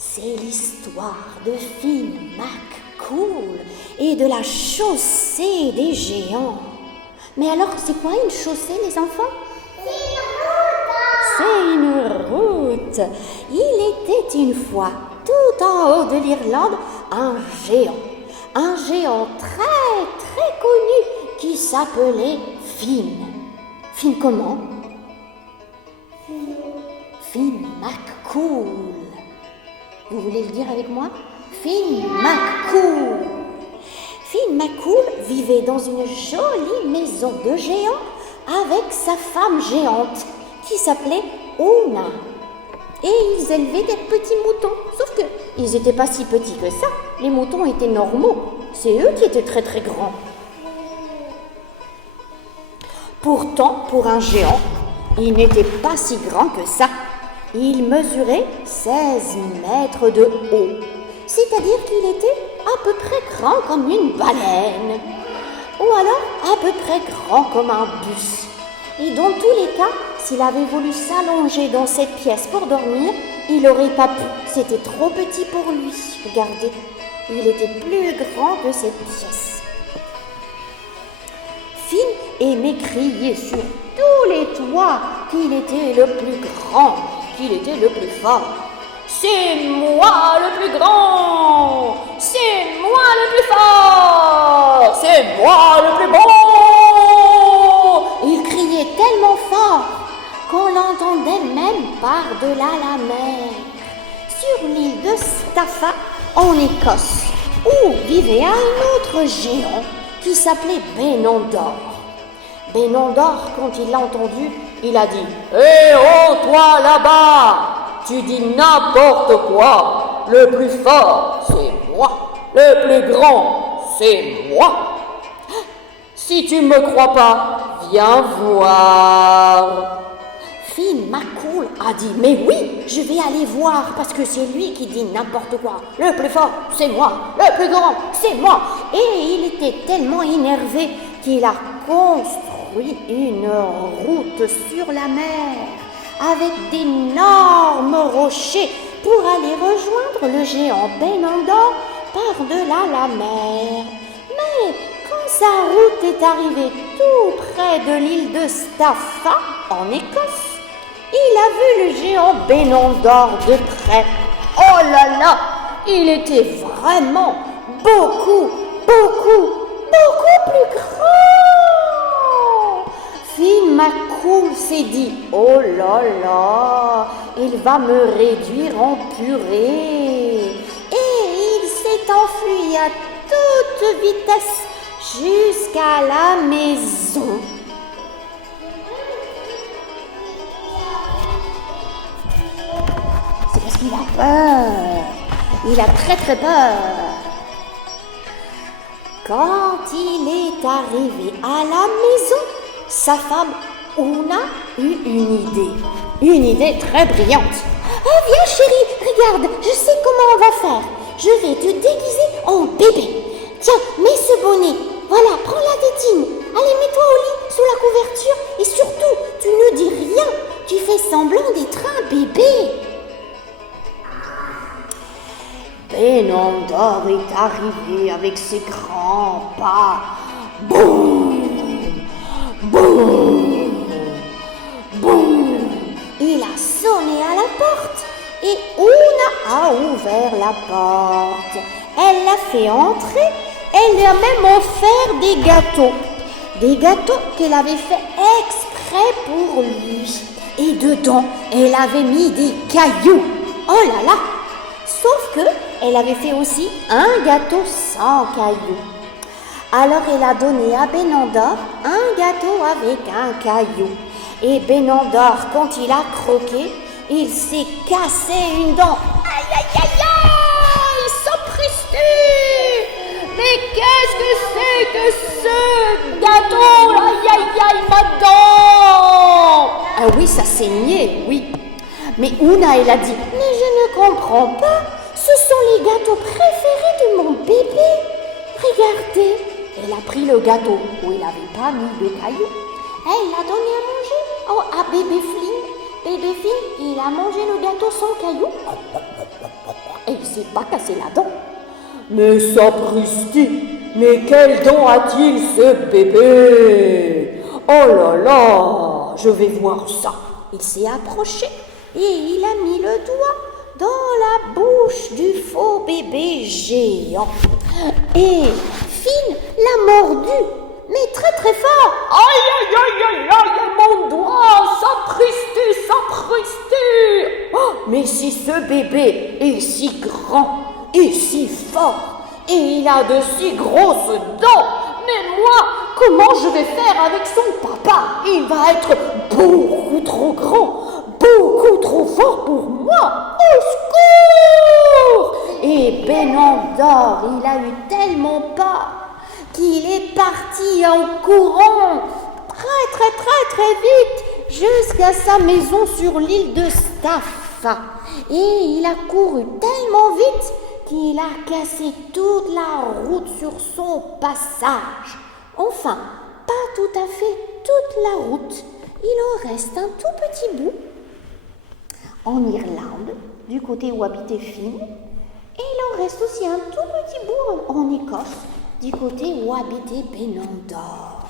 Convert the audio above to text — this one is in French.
C'est l'histoire de Finn McCool et de la chaussée des géants. Mais alors, c'est quoi une chaussée, les enfants? C'est une route. Il était une fois, tout en haut de l'Irlande, un géant très très connu qui s'appelait Finn. Finn comment? Finn McCool. Vous voulez le dire avec moi? Finn McCool. Finn McCool vivait dans une jolie maison de géant avec sa femme géante qui s'appelait Una. Et ils élevaient des petits moutons. Sauf que ils n'étaient pas si petits que ça. Les moutons étaient normaux. C'est eux qui étaient très très grands. Pourtant, pour un géant, il n'était pas si grand que ça. Il mesurait 16 mètres de haut. C'est-à-dire qu'il était à peu près grand comme une baleine. Ou alors à peu près grand comme un bus. Et dans tous les cas, s'il avait voulu s'allonger dans cette pièce pour dormir, il n'aurait pas pu. C'était trop petit pour lui. Regardez, il était plus grand que cette pièce. Finn aimait crier sur tous les toits qu'il était le plus grand, qu'il était le plus fort. C'est moi le plus grand! C'est moi le plus fort! C'est moi le plus beau! Il criait tellement fort qu'on l'entendait même par-delà la mer. Sur l'île de Staffa, en Écosse, où vivait un autre géant qui s'appelait Benandor. Benandor, quand il l'a entendu, il a dit « Hé oh, toi là-bas! Tu dis n'importe quoi. Le plus fort, c'est moi. Le plus grand, c'est moi. Si tu ne me crois pas, viens voir. » Finn McCool a dit « Mais oui, je vais aller voir parce que c'est lui qui dit n'importe quoi. Le plus fort, c'est moi. Le plus grand, c'est moi. » Et il était tellement énervé qu'il a construit une route sur la mer avec d'énormes rochers pour aller rejoindre le géant Benandor par-delà la mer. Mais quand sa route est arrivée tout près de l'île de Staffa, en Écosse, il a vu le géant Benandor de près. Oh là là, il était vraiment beaucoup plus grand. Finn McCool s'est dit « Oh là là, il va me réduire en purée !» Et il s'est enfui à toute vitesse jusqu'à la maison. C'est parce qu'il a peur. Il a très très peur. Quand il est arrivé à la maison, sa femme Una eut une idée très brillante. « Oh, viens chérie, regarde, je sais comment on va faire. Je vais te déguiser en bébé. Tiens, mets ce bonnet. Voilà, prends la tétine. Allez, mets-toi au lit sous la couverture et surtout, tu ne dis rien. Tu fais semblant d'être un bébé. » Benandor est arrivé avec ses grands pas. Boum! Boum! Boum! Il a sonné à la porte et Una a ouvert la porte. Elle l'a fait entrer, elle lui a même offert des gâteaux. Des gâteaux qu'elle avait fait exprès pour lui. Et dedans, elle avait mis des cailloux. Oh là là! Sauf que elle avait fait aussi un gâteau sans cailloux. Alors elle a donné à Benandor un gâteau avec un caillou. Et Benandor, quand il a croqué, il s'est cassé une dent. Aïe, aïe, aïe, aïe, sapristi! Mais qu'est-ce que c'est que ce gâteau? Aïe, aïe, aïe, ma dent! Ah oui, ça saignait, oui. Mais Una, elle a dit, mais je ne comprends pas. Ce sont les gâteaux préférés de mon bébé. Regardez. Elle a pris le gâteau où il n'avait pas mis de cailloux. Elle l'a donné à manger. Oh, à bébé Finn. Bébé Finn, il a mangé le gâteau sans cailloux. s'est pas cassé la dent. Mais sapristi, mais quel dent a-t-il ce bébé? Oh là là, je vais voir ça. Il s'est approché et il a mis le doigt dans la bouche du faux bébé géant. Et Finn l'a mordu, mais très très fort. Aïe aïe aïe aïe aïe, mon doigt, sapristi, sapristi. Oh, mais si ce bébé est si grand et si fort, et il a de si grosses dents, mais moi, comment je vais faire avec son papa? Il va être beaucoup trop grand, beaucoup trop fort pour moi. Au secours! Et Benandor, il a eu tellement peur qu'il est parti en courant très vite jusqu'à sa maison sur l'île de Staff. Et il a couru tellement vite qu'il a cassé toute la route sur son passage. Enfin, pas tout à fait toute la route. Il en reste un tout petit bout en Irlande, du côté où habitait Finn. Et il en reste aussi un tout petit bout en Écosse, du côté où habitait Benandor.